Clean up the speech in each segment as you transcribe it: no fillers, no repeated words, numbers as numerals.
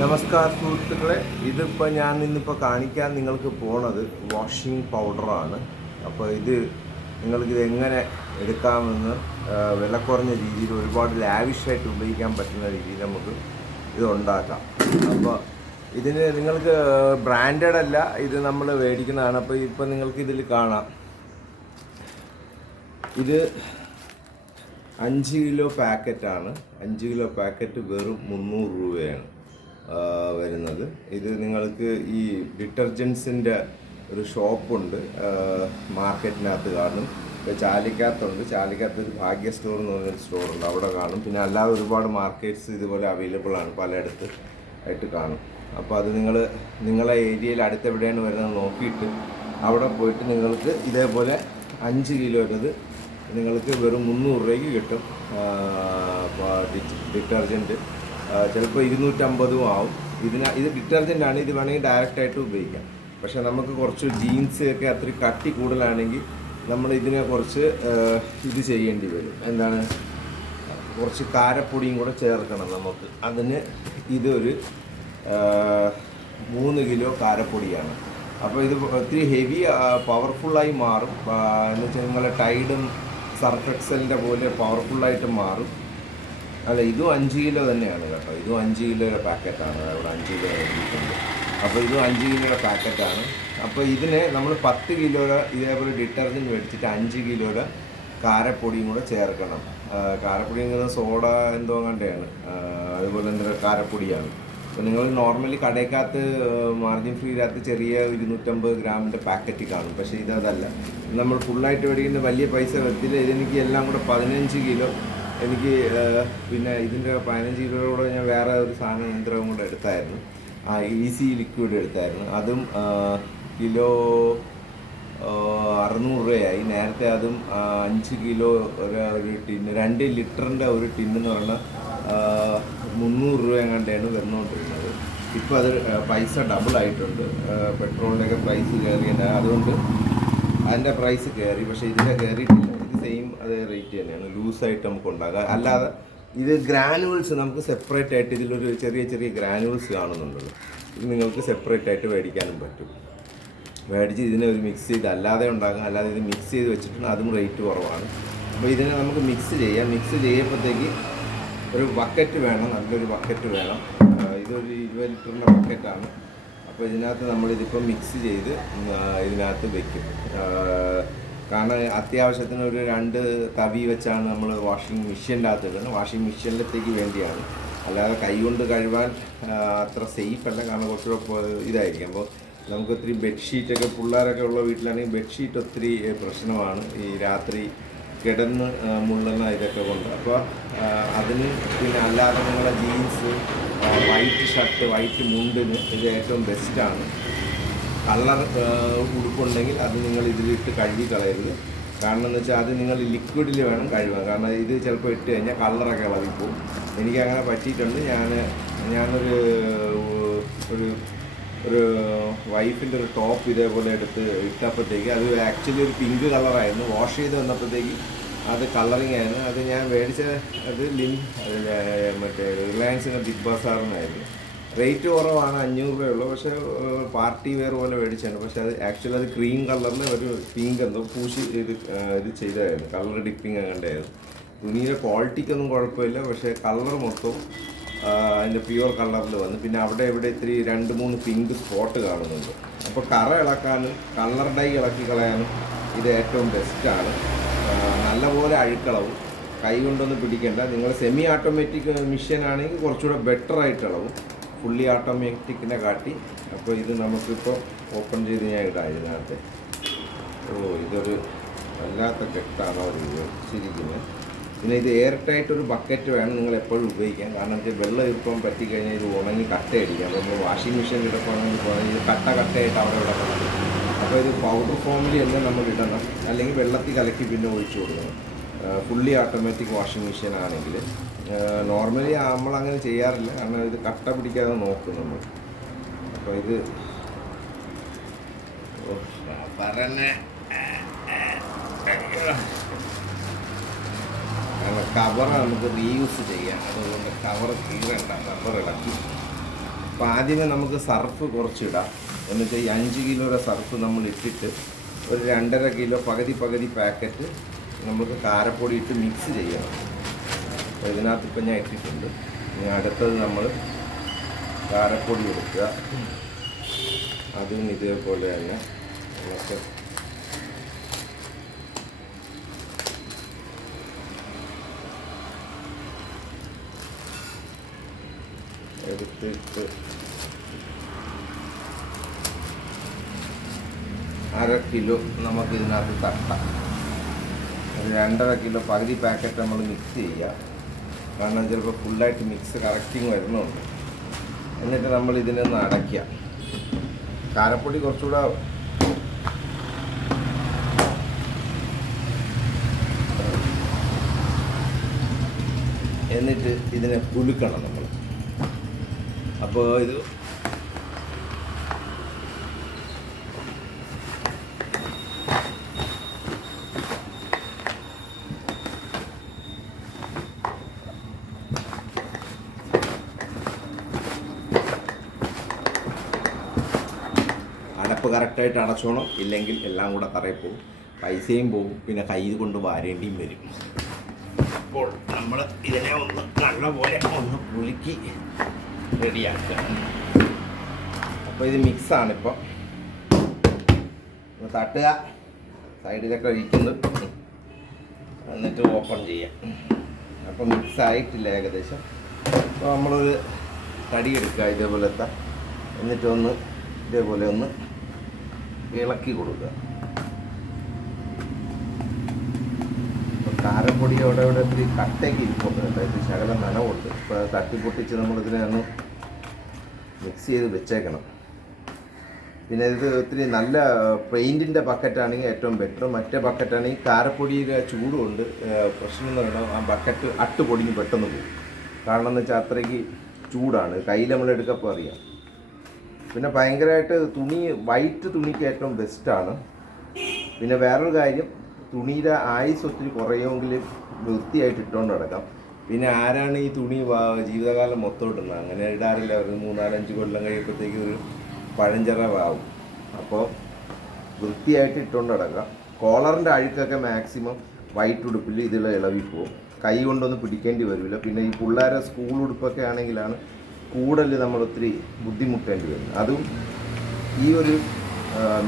നമസ്കാരം സുഹൃത്തുക്കളെ, ഇതിപ്പോൾ ഞാൻ ഇന്നിപ്പോൾ കാണിക്കാൻ നിങ്ങൾക്ക് പോണത് വാഷിംഗ് പൗഡറാണ്. അപ്പോൾ ഇത് നിങ്ങൾക്കിത് എങ്ങനെ എടുക്കാമെന്ന് വില കുറഞ്ഞ രീതിയിൽ ഒരുപാട് ലാവിഷായിട്ട് ഉപയോഗിക്കാൻ പറ്റുന്ന രീതിയിൽ നമുക്ക് ഇത് ഉണ്ടാക്കാം. അപ്പോൾ ഇതിന് നിങ്ങൾക്ക് ബ്രാൻഡഡ് അല്ല, ഇത് നമ്മൾ മേടിക്കുന്നതാണ്. അപ്പോൾ ഇപ്പോൾ നിങ്ങൾക്ക് ഇതിൽ കാണാം, ഇത് 5 കിലോ പാക്കറ്റാണ്. 5 കിലോ പാക്കറ്റ് വെറും 300 രൂപയാണ് വരുന്നത്. ഇത് നിങ്ങൾക്ക് ഈ ഡിറ്റർജൻസിൻ്റെ ഒരു ഷോപ്പുണ്ട് മാർക്കറ്റിനകത്ത് കാണും. ഇപ്പോൾ ചാലിക്കകത്തുണ്ട്, ചാലിക്കകത്ത് ഒരു ഭാഗ്യ സ്റ്റോർ എന്ന് പറഞ്ഞൊരു സ്റ്റോറുണ്ട്, അവിടെ കാണും. പിന്നെ അല്ലാതെ ഒരുപാട് മാർക്കറ്റ്സ് ഇതുപോലെ അവൈലബിൾ ആണ്, പലയിടത്ത് ആയിട്ട് കാണും. അപ്പോൾ അത് നിങ്ങളെ ഏരിയയിൽ അടുത്തെവിടെയാണ് വരുന്നത് നോക്കിയിട്ട് അവിടെ പോയിട്ട് നിങ്ങൾക്ക് ഇതേപോലെ 5 കിലോയുടേത് നിങ്ങൾക്ക് വെറും 300 രൂപയ്ക്ക് കിട്ടും. ഡിറ്റർജൻറ്റ് ചിലപ്പോൾ 250 ആവും. ഇത് ഡിറ്റർജൻ്റാണ്. ഇത് വേണമെങ്കിൽ ഡയറക്റ്റായിട്ട് ഉപയോഗിക്കാം. പക്ഷേ നമുക്ക് കുറച്ച് ജീൻസ് ഒക്കെ അത്ര കട്ടി കൂടുതലാണെങ്കിൽ നമ്മൾ ഇതിനെ കുറച്ച് ഇത് ചെയ്യേണ്ടി വരും. എന്താണ്, കുറച്ച് കാരപ്പൊടിയും കൂടെ ചേർക്കണം നമുക്ക്. അതിന് ഇതൊരു 3 കിലോ കാരപ്പൊടിയാണ്. അപ്പോൾ ഇത് ഒത്തിരി ഹെവി പവർഫുള്ളായി മാറും. എന്ന് വെച്ചാൽ നിങ്ങളെ ടൈഡും സർഫ് എക്സലിൻ്റെ പോലെ പവർഫുള്ളായിട്ട് മാറും. അല്ല, ഇതും 5 കിലോ തന്നെയാണ് കേട്ടോ. ഇതും 5 കിലോയുടെ പാക്കറ്റാണ്. അവിടെ 5 കിലോ എഴുതിയിട്ടുണ്ട്. അപ്പോൾ ഇതും 5 കിലോയുടെ പാക്കറ്റാണ്. അപ്പോൾ ഇതിനെ നമ്മൾ 10 കിലോയുടെ ഇതേപോലെ ഡിറ്റർജൻറ്റ് മേടിച്ചിട്ട് 5 കിലോയുടെ കാരപ്പൊടിയും കൂടെ ചേർക്കണം. കാരപ്പൊടി സോഡ എന്തോ കണ്ടെയാണ്, അതുപോലെ തന്നെ കാരപ്പൊടിയാണ്. അപ്പോൾ നിങ്ങൾ നോർമലി കടയ്ക്കകത്ത് മാർജിൻ ഫ്രീയിനകത്ത് ചെറിയ 250 ഗ്രാമിൻ്റെ പാക്കറ്റ് കാണും. പക്ഷേ ഇതല്ല, നമ്മൾ ഫുള്ളായിട്ട് മേടിക്കുന്ന വലിയ പൈസ വരത്തില്ല. ഇതെനിക്ക് എല്ലാം കൂടെ 15 കിലോ എനിക്ക്. പിന്നെ ഇതിൻ്റെ 15 കിലോയോടെ ഞാൻ വേറെ ഒരു സാധനം യന്ത്രവും കൂടെ എടുത്തായിരുന്നു, ഈസി ലിക്വിഡ് എടുത്തായിരുന്നു. അതും കിലോ 600 രൂപയായി. നേരത്തെ അതും 5 കിലോ ഒരു ടിന്ന്, 2 ലിറ്ററിൻ്റെ ഒരു ടിന്നെന്ന് പറഞ്ഞാൽ 300 രൂപ എങ്ങാണ്ടാണ് വരുന്നുകൊണ്ടിരുന്നത്. ഇപ്പോൾ അത് പൈസ ഡബിളായിട്ടുണ്ട്. പെട്രോളിൻ്റെയൊക്കെ പ്രൈസ് കയറിയില്ല, അതുകൊണ്ട് അതിൻ്റെ പ്രൈസ് കയറി. പക്ഷേ ഇതിൻ്റെ കയറിയിട്ടില്ല. ഇത് സെയിം അതേ റേറ്റ് തന്നെയാണ്, ലൂസായിട്ട് നമുക്ക് ഉണ്ടാകാം. അല്ലാതെ ഇത് ഗ്രാനുവൽസ് നമുക്ക് സെപ്പറേറ്റ് ആയിട്ട് ഇതിലൊരു ചെറിയ ചെറിയ ഗ്രാനുവൽസ് കാണുന്നുണ്ടല്ലോ, ഇത് നിങ്ങൾക്ക് സെപ്പറേറ്റ് ആയിട്ട് മേടിക്കാനും പറ്റും. മേടിച്ച് ഇതിനെ ഒരു മിക്സ് ചെയ്ത് അല്ലാതെ ഉണ്ടാക്കാം. അല്ലാതെ ഇത് മിക്സ് ചെയ്ത് വെച്ചിട്ടുണ്ട്, അതും റേറ്റ് കുറവാണ്. അപ്പോൾ ഇതിനെ നമുക്ക് മിക്സ് ചെയ്യാം. മിക്സ് ചെയ്യുമ്പോഴത്തേക്ക് ഒരു ബക്കറ്റ് വേണം, നല്ലൊരു ബക്കറ്റ് വേണം. ഇതൊരു 20 ലിറ്ററിൻ്റെ ബക്കറ്റാണ്. അപ്പോൾ ഇതിനകത്ത് നമ്മളിതിപ്പോൾ മിക്സ് ചെയ്ത് ഇതിനകത്ത് വയ്ക്കും. കാരണം അത്യാവശ്യത്തിന് ഒരു 2 തവി വെച്ചാണ് നമ്മൾ വാഷിംഗ് മെഷീൻ്റെ അകത്ത് ഇടുന്നത്. വാഷിംഗ് മെഷീനിലത്തേക്ക് വേണ്ടിയാണ്, അല്ലാതെ കൈകൊണ്ട് കഴുകാൻ അത്ര സേഫ് അല്ല. കാരണം കുറച്ചുകൂടെ ഇതായിരിക്കും. അപ്പോൾ നമുക്ക് ഒത്തിരി ബെഡ്ഷീറ്റൊക്കെ പിള്ളേരൊക്കെ ഉള്ള വീട്ടിലാണെങ്കിൽ ബെഡ്ഷീറ്റ് ഒത്തിരി പ്രശ്നമാണ് ഈ രാത്രി കിടന്ന് മുള്ളുന്ന ഇതൊക്കെ കൊണ്ട്. അപ്പോൾ അതിന് പിന്നെ അല്ലാതെ നിങ്ങളുടെ ജീൻസ്, വൈറ്റ് ഷർട്ട്, വൈറ്റ് മുണ്ടിന് ഇത് ഏറ്റവും ബെസ്റ്റാണ്. കളർ ഉടുപ്പുണ്ടെങ്കിൽ അത് നിങ്ങൾ ഇതിലിട്ട് കഴുകി കളയരുത്. കാരണം എന്ന് വെച്ചാൽ അത് നിങ്ങൾ ലിക്വിഡിൽ വേണം കഴുകാൻ. കാരണം ഇത് ചിലപ്പോൾ ഇട്ട് കഴിഞ്ഞാൽ കളറൊക്കെ ഇളകിപ്പോവും. എനിക്കങ്ങനെ പറ്റിയിട്ടുണ്ട്. ഞാനൊരു ഒരു വൈഫിൻ്റെ ഒരു ടോപ്പ് ഇതേപോലെ എടുത്ത് ഇട്ടപ്പോഴത്തേക്ക് അത് ആക്ച്വലി ഒരു പിങ്ക് കളറായിരുന്നു. വാഷ് ചെയ്ത് വന്നപ്പോഴത്തേക്ക് അത് കളറിങ് ആയിരുന്നു. അത് ഞാൻ മേടിച്ച അത് മറ്റേ റിലയൻസിൻ്റെ ബിഗ് ബസാറിനായിരുന്നു. റേറ്റ് കുറവാണ്, 500 രൂപയുള്ളൂ. പക്ഷേ പാർട്ടി വെയർ പോലെ മേടിച്ചാണ്. പക്ഷേ അത് ആക്ച്വലി അത് ക്രീം കളറിൽ ഒരു പിങ്ക് എന്തോ പൂശി ഇത് ചെയ്തായിരുന്നു, കളർ ഡിപ്പിങ് അങ്ങനെയായിരുന്നു. തുണിയുടെ ക്വാളിറ്റിക്കൊന്നും കുഴപ്പമില്ല, പക്ഷേ കളർ മൊത്തം അതിൻ്റെ പ്യുവർ കളറിൽ വന്ന്. പിന്നെ അവിടെ ഇവിടെ ഇത്തിരി 2-3 പിങ്ക് സ്പോട്ട് കാണുന്നുണ്ട്. അപ്പോൾ കറ ഇളക്കാനും കളർ ഡൈ ഇളക്കി കളയാനും ഇത് ഏറ്റവും ബെസ്റ്റാണ്. നല്ലപോലെ അഴുക്കളവും, കൈ കൊണ്ടൊന്നും പിടിക്കേണ്ട. നിങ്ങൾ സെമി ഓട്ടോമാറ്റിക് മെഷീൻ ആണെങ്കിൽ കുറച്ചുകൂടെ ബെറ്ററായിട്ട് ഇളവും ഫുള്ളി ഓട്ടോമാറ്റിക്കിനെ കാട്ടി. അപ്പോൾ ഇത് നമുക്കിപ്പോൾ ഓപ്പൺ ചെയ്ത് ഞാൻ ഇടാം ഇതിനകത്ത്. ഇതൊരു വല്ലാത്ത കെട്ടാണ് അവർ വെച്ചിരിക്കുന്നത്. പിന്നെ ഇത് എയർ ടൈറ്റ് ഒരു ബക്കറ്റ് വേണം നിങ്ങൾ എപ്പോഴും ഉപയോഗിക്കാൻ. കാരണം വെച്ചാൽ വെള്ളം ഇപ്പം പറ്റിക്കഴിഞ്ഞാൽ ഇത് ഉണങ്ങി കട്ടയടിക്കാം. അപ്പോൾ നമ്മൾ വാഷിംഗ് മെഷീൻ ഇടപ്പോണെങ്കിൽ ഇത് കട്ടയായിട്ട് അവിടെ ഇടണം. അപ്പോൾ ഇത് പൗഡർ ഫോമിൽ തന്നെ നമ്മൾ ഇടണം, അല്ലെങ്കിൽ വെള്ളത്തിൽ കലക്കി പിന്നെ ഒഴിച്ചു കൊടുക്കണം. ഫുള്ളി ഓട്ടോമാറ്റിക് വാഷിംഗ് മെഷീൻ ആണെങ്കിൽ. നോർമലി നമ്മളങ്ങനെ ചെയ്യാറില്ല, കാരണം ഇത് കട്ട പിടിക്കാതെ നോക്കും നമ്മൾ. അപ്പോൾ ഇത് കവർ നമുക്ക് റീയൂസ് ചെയ്യാം. അതുകൊണ്ട് കവർ കീറണ്ട, കവർ ഇളക്കി അപ്പോൾ ആദ്യമേ നമുക്ക് സർഫ് കുറച്ചിടാം. എന്നിട്ട് ഈ 5 കിലോയുടെ സർഫ് നമ്മൾ ഇട്ടിട്ട് ഒരു 2.5 കിലോ പകുതി പാക്കറ്റ് നമുക്ക് കാരപ്പൊടി ഇട്ട് മിക്സ് ചെയ്യണം. അപ്പോൾ ഇതിനകത്ത് ഇപ്പം ഞാൻ ഇട്ടിട്ടുണ്ട്. ഇനി അടുത്തത് നമ്മൾ കാരപ്പൊടി കൊടുക്കുക. അതും ഇതേപോലെ തന്നെ നമുക്ക് എടുത്തിട്ട് 1/2 കിലോ നമുക്ക് ഇതിനകത്ത് തട്ടാം. ഒരു 2.5 കിലോ പകുതി പാക്കറ്റ് നമ്മൾ മിക്സ് ചെയ്യുക. കാരണം ചിലപ്പോൾ ഫുള്ളായിട്ട് മിക്സ് കറക്റ്റിങ് വരുന്നുണ്ട്. എന്നിട്ട് നമ്മൾ ഇതിനൊന്ന് അടയ്ക്കുക. കാരപ്പൊടി കുറച്ചുകൂടെ എന്നിട്ട് ഇതിനെ കുലുക്കണം നമ്മൾ. അപ്പോൾ ഇത് അടപ്പ് കറക്റ്റായിട്ട് അടച്ചോണം. ഇല്ലെങ്കിൽ എല്ലാം കൂടെ തറയിൽ പോകും, പൈസയും പോകും, പിന്നെ കൈ കൊണ്ട് വാരേണ്ടിയും വരും. അപ്പോൾ നമ്മൾ ഇതിനെ ഒന്ന് നല്ലപോലെ ഒന്ന് കുലുക്കി റെഡിയാക്കുക. അപ്പോൾ ഇത് മിക്സാണിപ്പോൾ. ഒന്ന് തട്ടുക, സൈഡിലൊക്കെ ഒഴിക്കുന്നു, എന്നിട്ട് ഓപ്പൺ ചെയ്യാം. അപ്പോൾ മിക്സ് ആയിട്ടില്ല ഏകദേശം. അപ്പോൾ നമ്മളൊരു തടി എടുക്കുക ഇതേപോലത്തെ, എന്നിട്ടൊന്ന് ഇതേപോലെ ഒന്ന് ഇളക്കി കൊടുക്കുക. കാരപ്പൊടി അവിടെ ഒത്തിരി കട്ടയ്ക്ക് ഇരിപ്പുണ്ട് കേട്ടോ. ഇത് ശകലം നനവുണ്ട്. ഇപ്പോൾ തട്ടിപ്പൊട്ടിച്ച് നമ്മളിതിനെ ഒന്ന് മിക്സ് ചെയ്ത് വെച്ചേക്കണം. പിന്നെ ഇത് ഒത്തിരി നല്ല പെയിൻറ്റിൻ്റെ ബക്കറ്റാണെങ്കിൽ ഏറ്റവും ബെറ്റർ. മറ്റേ ബക്കറ്റാണെങ്കിൽ കാരപ്പൊടിയുടെ ചൂടുകൊണ്ട് പ്രശ്നം എന്ന് പറയുന്നത് ആ ബക്കറ്റ് അട്ട് പൊടിഞ്ഞ് പെട്ടെന്ന് പോകും. കാരണം എന്ന് വെച്ചാൽ അത്രയ്ക്ക് ചൂടാണ്. കയ്യിൽ നമ്മളെടുക്കപ്പോൾ അറിയാം. പിന്നെ ഭയങ്കരമായിട്ട് തുണി വൈറ്റ് തുണിക്ക് ഏറ്റവും ബെസ്റ്റാണ്. പിന്നെ വേറൊരു കാര്യം, തുണിയുടെ ആയുസ് ഒത്തിരി കുറയുമെങ്കിൽ വൃത്തിയായിട്ട് ഇട്ടുകൊണ്ട് നടക്കാം. പിന്നെ ആരാണ് ഈ തുണി ജീവിതകാലം മൊത്തം ഇടുന്നത്? അങ്ങനെ ഇടാറില്ല. ഒരു 3-4-5 കൊല്ലം കഴിയുമ്പോഴത്തേക്ക് ഒരു പഴഞ്ചറവാകും. അപ്പോൾ വൃത്തിയായിട്ട് ഇട്ടുകൊണ്ട് നടക്കാം. കോളറിൻ്റെ അഴുക്കൊക്കെ മാക്സിമം വൈറ്റ് ഉടുപ്പിൽ ഇതിൽ ഇളവി പോകും. കൈ കൊണ്ടൊന്നും പിടിക്കേണ്ടി വരില്ല. പിന്നെ ഈ പിള്ളേരെ സ്കൂൾ ഉടുപ്പൊക്കെ ആണെങ്കിലാണ് കൂടുതൽ നമ്മൾ ഒത്തിരി ബുദ്ധിമുട്ടേണ്ടി വരുന്നത്. അതും ഈ ഒരു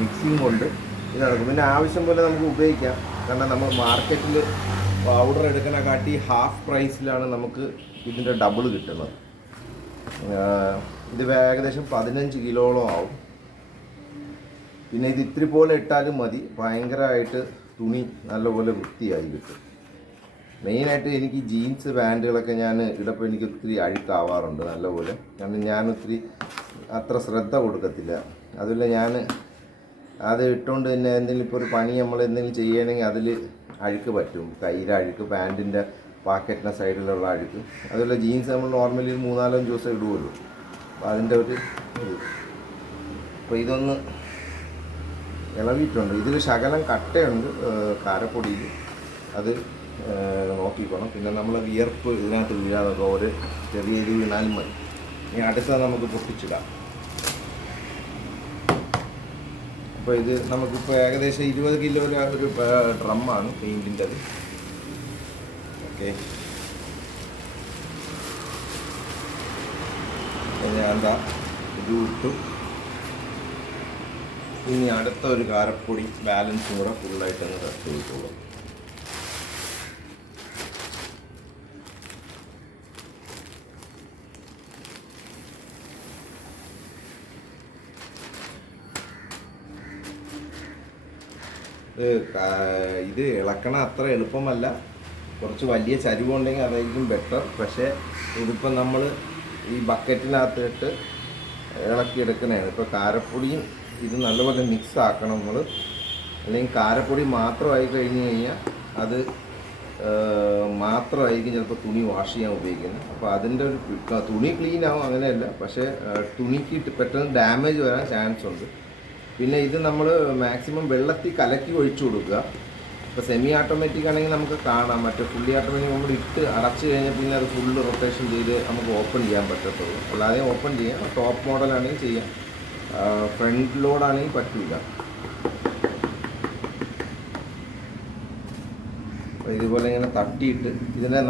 മിക്സിങ് കൊണ്ട് ഇത് നടക്കും. പിന്നെ ആവശ്യം പോലെ നമുക്ക് ഉപയോഗിക്കാം. കാരണം നമ്മൾ മാർക്കറ്റിൽ പൗഡർ എടുക്കണ കാട്ടി ഹാഫ് പ്രൈസിലാണ് നമുക്ക് ഇതിൻ്റെ ഡബിൾ കിട്ടുന്നത്. ഇത് ഏകദേശം 15 കിലോളം ആവും. പിന്നെ ഇത് ഇത്തിരി പോലെ ഇട്ടാലും മതി. ഭയങ്കരമായിട്ട് തുണി നല്ലപോലെ വൃത്തിയായി കിട്ടും. മെയിനായിട്ട് എനിക്ക് ജീൻസ് പാൻറ്റുകളൊക്കെ ഞാൻ ഇടപ്പോൾ എനിക്ക് ഒത്തിരി അഴുക്കാവാറുണ്ട് നല്ലപോലെ. കാരണം ഞാൻ ഒത്തിരി അത്ര ശ്രദ്ധ കൊടുക്കത്തില്ല. അതുപോലെ ഞാൻ അത് ഇട്ടുകൊണ്ട് തന്നെ എന്തെങ്കിലും ഇപ്പോൾ ഒരു പണി നമ്മൾ എന്തെങ്കിലും ചെയ്യണമെങ്കിൽ അതിൽ അഴുക്ക് പറ്റും. കയ്യിലെ അഴുക്ക്, പാൻറ്റിൻ്റെ പാക്കറ്റിൻ്റെ സൈഡിലുള്ള അഴുക്ക്. അതുപോലെ ജീൻസ് നമ്മൾ നോർമലി 3-4 ദിവസം ഇടുമല്ലോ. അപ്പോൾ അതിൻ്റെ ഒരു ഇത്. അപ്പോൾ ഇതൊന്ന് ഇളവിയിട്ടുണ്ട്. ഇതിൽ ശകലം കട്ടയുണ്ട് കാരപ്പൊടിയിൽ. അത് നോക്കിക്കോണം. പിന്നെ നമ്മൾ വിയർപ്പ് ഇതിനകത്ത് വീഴാതൊക്കെ ഒരു ചെറിയ ഇത് വീണാലും മതി. ഇനി അടുത്തത് നമുക്ക് പൊട്ടിച്ചിടാം. അപ്പോൾ ഇത് നമുക്കിപ്പോൾ ഏകദേശം 20 കിലോ ഒരു ഡ്രമ്മാണ് പെയിൻറ്റിൻ്റെത്. ഓക്കെ, ഞാൻ എന്താ ഇത് ഇട്ടു. ഇനി അടുത്ത ഒരു കാരപ്പൊടി ബാലൻസും കൂടെ ഫുള്ളായിട്ട് അങ്ങ് തട്ട് ചെയ്തോളും. ഇത് ഇളക്കണ അത്ര എളുപ്പമല്ല. കുറച്ച് വലിയ ചരിവുണ്ടെങ്കിൽ അതായിരിക്കും ബെറ്റർ. പക്ഷേ ഇതിപ്പോൾ നമ്മൾ ഈ ബക്കറ്റിനകത്തിട്ട് ഇളക്കിയെടുക്കണതാണ്. ഇപ്പോൾ കാരപ്പൊടിയും ഇത് നല്ലപോലെ മിക്സ് ആക്കണം നമ്മൾ. അല്ലെങ്കിൽ കാരപ്പൊടി മാത്രമായി കഴിഞ്ഞ് കഴിഞ്ഞാൽ അത് മാത്രമായിരിക്കും ചിലപ്പോൾ തുണി വാഷ് ചെയ്യാൻ ഉപയോഗിക്കുന്നത്. അപ്പോൾ അതിൻ്റെ ഒരു തുണി ക്ലീൻ ആവും, അങ്ങനെയല്ല. പക്ഷേ തുണിക്ക് പെട്ടെന്ന് ഡാമേജ് വരാൻ ചാൻസ് ഉണ്ട്. പിന്നെ ഇത് നമ്മൾ മാക്സിമം വെള്ളത്തിൽ കലക്കി ഒഴിച്ചു കൊടുക്കുക. അപ്പോൾ ഇപ്പോൾ സെമി ഓട്ടോമാറ്റിക് ആണെങ്കിൽ നമുക്ക് കാണാം. മറ്റേ ഫുള്ളി ഓട്ടോമാറ്റിക് നമ്മൾ ഇട്ട് അടച്ചു കഴിഞ്ഞാൽ പിന്നെ അത് ഫുള്ള് റൊട്ടേഷൻ ചെയ്ത് നമുക്ക് ഓപ്പൺ ചെയ്യാൻ പറ്റത്തുള്ളൂ. അല്ലാതെ ഓപ്പൺ ചെയ്യാം. ടോപ്പ് മോഡലാണെങ്കിൽ ചെയ്യാം, ഫ്രണ്ട് ലോഡാണെങ്കിൽ പറ്റില്ല. അപ്പോൾ ഇതുപോലെ ഇങ്ങനെ തട്ടിയിട്ട് ഇതിനെ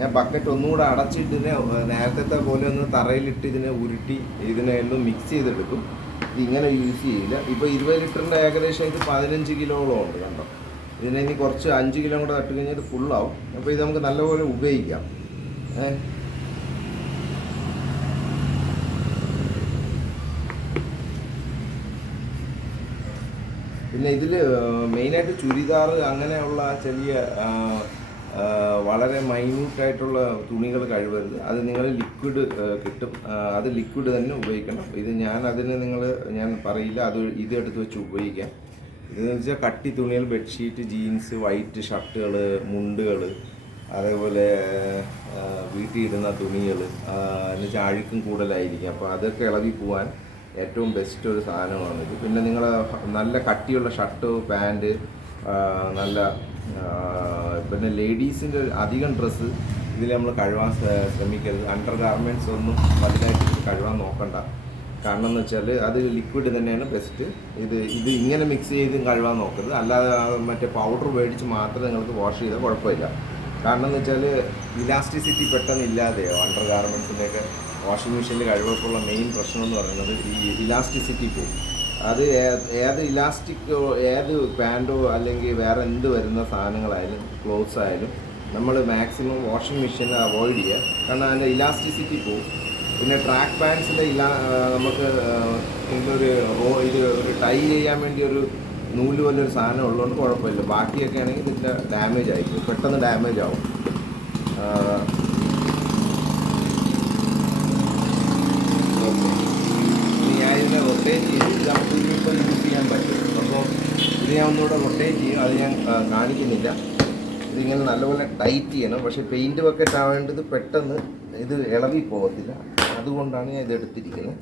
ഞാൻ ബക്കറ്റ് ഒന്നുകൂടെ അടച്ചിട്ട് ഇതിനെ നേരത്തെ പോലെ ഒന്ന് തറയിലിട്ട് ഇതിനെ ഉരുട്ടി ഇതിനെ എല്ലാം മിക്സ് ചെയ്തെടുക്കും. ഇതിങ്ങനെ യൂസ് ചെയ്യില്ല. ഇപ്പോൾ 20 ലിറ്ററിൻ്റെ ഏകദേശം ഇത് 15 കിലോളം ഉണ്ട് കണ്ടോ. ഇതിനെ ഇനി കുറച്ച് 5 കിലോ കൂടെ തട്ടി കഴിഞ്ഞാൽ ഇത് ഫുള്ളാവും. അപ്പോൾ ഇത് നമുക്ക് നല്ലപോലെ ഉപയോഗിക്കാം. പിന്നെ ഇതിൽ മെയിനായിട്ട് ചുരിദാർ അങ്ങനെയുള്ള ചെറിയ വളരെ മൈന്യൂട്ടായിട്ടുള്ള തുണികൾ കഴുകരുത്. അത് നിങ്ങൾ ലിക്വിഡ് കിട്ടും, അത് ലിക്വിഡ് തന്നെ ഉപയോഗിക്കണം. ഇത് ഞാൻ പറയില്ല, ഇത് എടുത്ത് വെച്ച് ഉപയോഗിക്കാം. ഇതെന്ന് വെച്ചാൽ കട്ടി തുണികൾ, ബെഡ്ഷീറ്റ്, ജീൻസ്, വൈറ്റ് ഷർട്ടുകൾ, മുണ്ടുകൾ, അതേപോലെ വീട്ടിൽ ഇടുന്ന തുണികൾ എന്നുവെച്ചാൽ അഴുക്കും കൂടുതലായിരിക്കും. അപ്പോൾ അതൊക്കെ ഇളകി പോകാൻ ഏറ്റവും ബെസ്റ്റ് ഒരു സാധനമാണിത്. പിന്നെ നിങ്ങൾ നല്ല കട്ടിയുള്ള ഷർട്ട്, പാൻറ്റ്, നല്ല പിന്നെ ലേഡീസിൻ്റെ അധികം ഡ്രസ്സ് ഇതിൽ നമ്മൾ കഴുകാൻ ശ്രമിക്കരുത്. അണ്ടർ ഗാർമെൻറ്റ്സ് ഒന്നും വലുതായിട്ട് കഴുകാൻ നോക്കണ്ട. കാരണം എന്ന് വെച്ചാൽ അത് ലിക്വിഡ് തന്നെയാണ് ബെസ്റ്റ്. ഇത് ഇങ്ങനെ മിക്സ് ചെയ്ത് കഴുകാൻ നോക്കരുത്. അല്ലാതെ മറ്റേ പൗഡർ മേടിച്ച് മാത്രം നിങ്ങൾക്ക് വാഷ് ചെയ്താൽ കുഴപ്പമില്ല. കാരണം എന്ന് വെച്ചാൽ ഇലാസ്റ്റിസിറ്റി പെട്ടെന്ന് ഇല്ലാതെയാവും. അണ്ടർ ഗാർമെൻറ്റ്സിൻ്റെയൊക്കെ വാഷിംഗ് മെഷീനിൽ കഴിവൊക്കെയുള്ള മെയിൻ പ്രശ്നം എന്ന് പറയുന്നത് ഈ ഇലാസ്റ്റിസിറ്റി പോകും. അത് ഏത് ഇലാസ്റ്റിക്കോ ഏത് പാൻറ്റോ അല്ലെങ്കിൽ വേറെ എന്ത് വരുന്ന സാധനങ്ങളായാലും ക്ലോത്ത്സ് ആയാലും നമ്മൾ മാക്സിമം വാഷിംഗ് മെഷീൻ അവോയ്ഡ് ചെയ്യുക. കാരണം അതിൻ്റെ ഇലാസ്റ്റിസിറ്റി പോകും. പിന്നെ ട്രാക്ക് പാൻസിൻ്റെ നമുക്ക് ഒരു ടൈ ചെയ്യാൻ വേണ്ടി ഒരു നൂല് പോലൊരു സാധനം ഉള്ളതുകൊണ്ട് കുഴപ്പമില്ല. ബാക്കിയൊക്കെ ആണെങ്കിൽ ഇതിൻ്റെ ഡാമേജ് ആയിരിക്കും, പെട്ടെന്ന് ഡാമേജ് ആവും. ഞാൻ ഇതിനെ റൊട്ടേറ്റ് ചെയ്ത് ഇത് നമുക്ക് ഇനിയിപ്പോൾ യൂസ് ചെയ്യാൻ പറ്റും. അപ്പോൾ ഇത് ഞാൻ ഒന്നുകൂടെ റൊട്ടേറ്റ് ചെയ്യും, അത് ഞാൻ കാണിക്കുന്നില്ല. ഇതിങ്ങനെ നല്ലപോലെ ടൈറ്റ് ചെയ്യണം. പക്ഷേ പെയിൻറ്റ് ബക്കറ്റ് ആവേണ്ടത് പെട്ടെന്ന് ഇത് ഇളകി പോകത്തില്ല. അതുകൊണ്ടാണ് ഞാൻ ഇത് എടുത്തിരിക്കുന്നത്.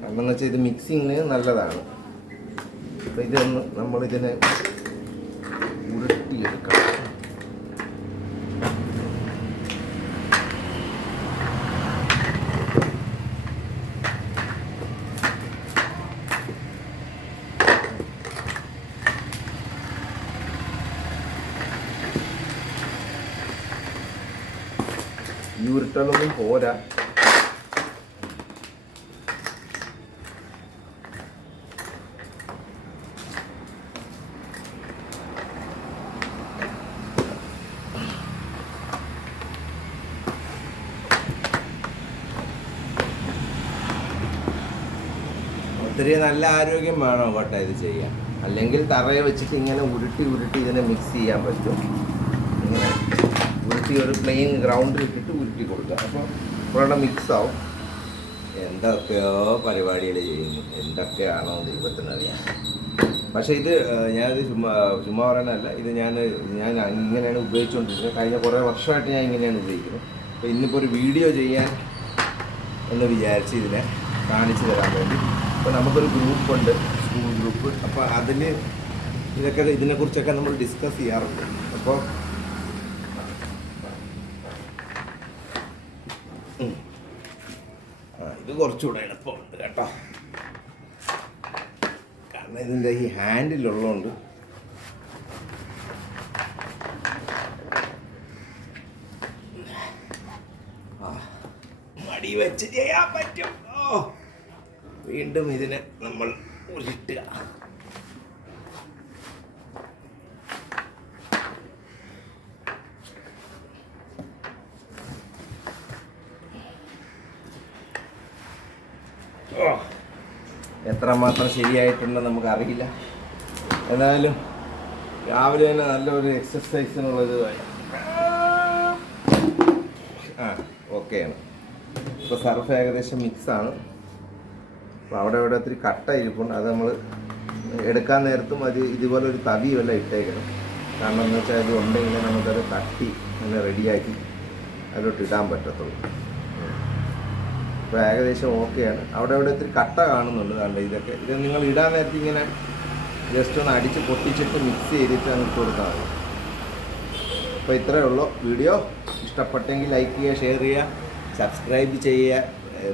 കാരണം എന്ന് വെച്ചാൽ ഇത് മിക്സിങ്ങിന് നല്ലതാണ്. അപ്പോൾ ഇതൊന്ന് നമ്മളിതിനെ ഉരുട്ടിയെടുക്കണം. ഈ ഉരുട്ടലൊന്നും പോരാ. ഒത്തിരി നല്ല ആരോഗ്യം വേണം കേട്ടോ ഇത് ചെയ്യാൻ. അല്ലെങ്കിൽ തറയെ വെച്ചിട്ട് ഇങ്ങനെ ഉരുട്ടി ഇതിനെ മിക്സ് ചെയ്യാൻ പറ്റും. ഇങ്ങനെ ഉരുട്ടി ഒരു പ്ലെയിൻ ഗ്രൗണ്ടിൽ ഇട്ടിട്ട് ഉരുട്ടി കൊടുക്കുക. അപ്പോൾ ഇവിടെ മിക്സ് ആവും. എന്തൊക്കെയോ പരിപാടികൾ ചെയ്യുന്നു, എന്തൊക്കെയാണോ ദൈവത്തിനറിയാം. പക്ഷേ ഇത് ഞാനിത് ചുമ്മാ പറയണതല്ല. ഇത് ഞാൻ ഇങ്ങനെയാണ് ഉപയോഗിച്ചുകൊണ്ടിരിക്കുന്നത്. കഴിഞ്ഞ കുറേ വർഷമായിട്ട് ഞാൻ ഇങ്ങനെയാണ് ഉപയോഗിക്കുന്നത്. അപ്പോൾ ഇന്നിപ്പോൾ ഒരു വീഡിയോ ചെയ്യാൻ എന്ന് വിചാരിച്ച് ഇതിനെ കാണിച്ചു തരാൻ വേണ്ടി. അപ്പോൾ നമുക്കൊരു ഗ്രൂപ്പുണ്ട്, സ്കൂൾ ഗ്രൂപ്പ്. അപ്പോൾ അതിൽ ഇതിനെക്കുറിച്ചൊക്കെ നമ്മൾ ഡിസ്കസ് ചെയ്യാറുണ്ട്. അപ്പോൾ ഇത് കുറച്ചുകൂടെ എളുപ്പമുണ്ട് കേട്ടോ. കാരണം ഇതിൻ്റെ ഈ ഹാൻഡിലുള്ളതുകൊണ്ട് മടി വെച്ച് ചെയ്യാൻ പറ്റും. വീണ്ടും ഇതിനെ നമ്മൾ ഉരുട്ടുക. എത്രമാത്രം ശരിയായിട്ടുണ്ടെന്ന് നമുക്കറിയില്ല. എന്നാലും രാവിലെ തന്നെ നല്ലൊരു എക്സസൈസിനുള്ളത് ഓക്കെയാണ്. ഇപ്പോൾ സർഫ് ഏകദേശം മിക്സാണ്. അപ്പോൾ അവിടെ ഒത്തിരി കട്ട ഇരിപ്പുണ്ട്. അത് നമ്മൾ എടുക്കാൻ നേരത്തും അത് ഇതുപോലെ ഒരു തവി വല്ല ഇട്ടേക്കണം. കാരണം എന്ന് വെച്ചാൽ അത് ഉണ്ടെങ്കിൽ നമുക്കത് തട്ടി അങ്ങനെ റെഡിയാക്കി അതിലോട്ട് ഇടാൻ പറ്റത്തുള്ളൂ. അപ്പോൾ ഏകദേശം ഓക്കെയാണ്. അവിടെ ഒത്തിരി കട്ട കാണുന്നുണ്ട്. കാരണം ഇത് നിങ്ങൾ ഇടാൻ നേരത്തെ ഇങ്ങനെ ജസ്റ്റ് ഒന്ന് അടിച്ച് പൊട്ടിച്ചിട്ട് മിക്സ് ചെയ്തിട്ട് അങ്ങ് കൊടുത്താൽ മതി. അപ്പോൾ ഇത്രയേ ഉള്ളൂ വീഡിയോ. ഇഷ്ടപ്പെട്ടെങ്കിൽ ലൈക്ക് ചെയ്യുക, ഷെയർ ചെയ്യുക, സബ്സ്ക്രൈബ് ചെയ്യുക.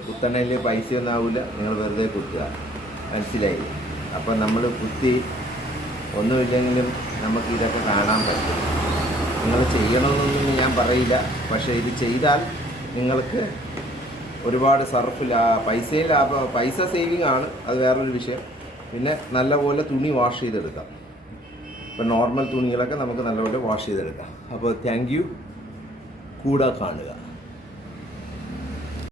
കുത്തണയിൽ പൈസയൊന്നും ആവില്ല, നിങ്ങൾ വെറുതെ കുത്തുക, മനസ്സിലായില്ല? അപ്പോൾ നമ്മൾ കുത്തി ഒന്നുമില്ലെങ്കിലും നമുക്ക് ഇതൊക്കെ കാണാൻ പറ്റും. നിങ്ങൾ ചെയ്യണമെന്നൊന്നും ഞാൻ പറയില്ല, പക്ഷേ ഇത് ചെയ്താൽ നിങ്ങൾക്ക് ഒരുപാട് പൈസ സേവിങ് ആണ്, അത് വേറൊരു വിഷയം. പിന്നെ നല്ലപോലെ തുണി വാഷ് ചെയ്തെടുക്കാം. ഇപ്പം നോർമൽ തുണികളൊക്കെ നമുക്ക് നല്ലപോലെ വാഷ് ചെയ്തെടുക്കാം. അപ്പോൾ താങ്ക് യു, കൂടെ കാണുക.